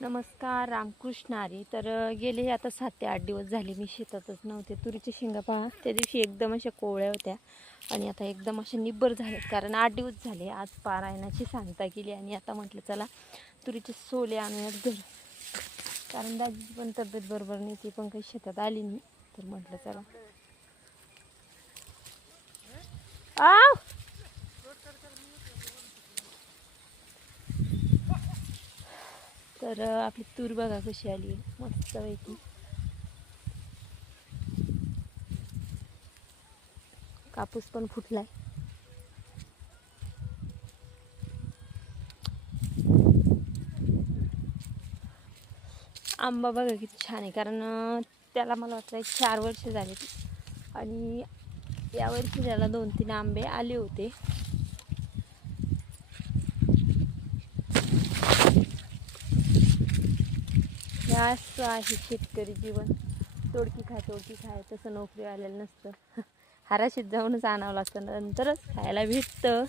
नमस्कार, रामकृष्ण हरी. तर गेले आता 7 ते 8 दिवस झाले मी शेतातच नव्हते. तुरीच्या शेंगा पहा, त्या दिवशी एकदम अशा कोवळ्या होत्या आणि आता एकदम अशा निब्बर झाल्यात, कारण 8 दिवस झाले. आज पारायणाची सांगता केली आणि आता म्हटलं चला तुरीचे सोले आणूयात घर, कारण दाजीची पण तब्येत बरोबर नाही, ती पण काही शेतात आली नाही. तर म्हटलं चला आव तर आपली तूर बघा कशी आली, मस्त पैकी. कापूस पण फुटलाय. आंबा बघा किती छान आहे, कारण त्याला मला वाटतं 4 वर्ष झाले आणि यावर्षी त्याला 2-3 आंबे आले होते. हे असं आहे शेतकरी जीवन, तोडकी खाय तसं नोकरी आलेलं नसतं. हराशीत जाऊनच आणावं लागतं, नंतरच खायला भेटतं.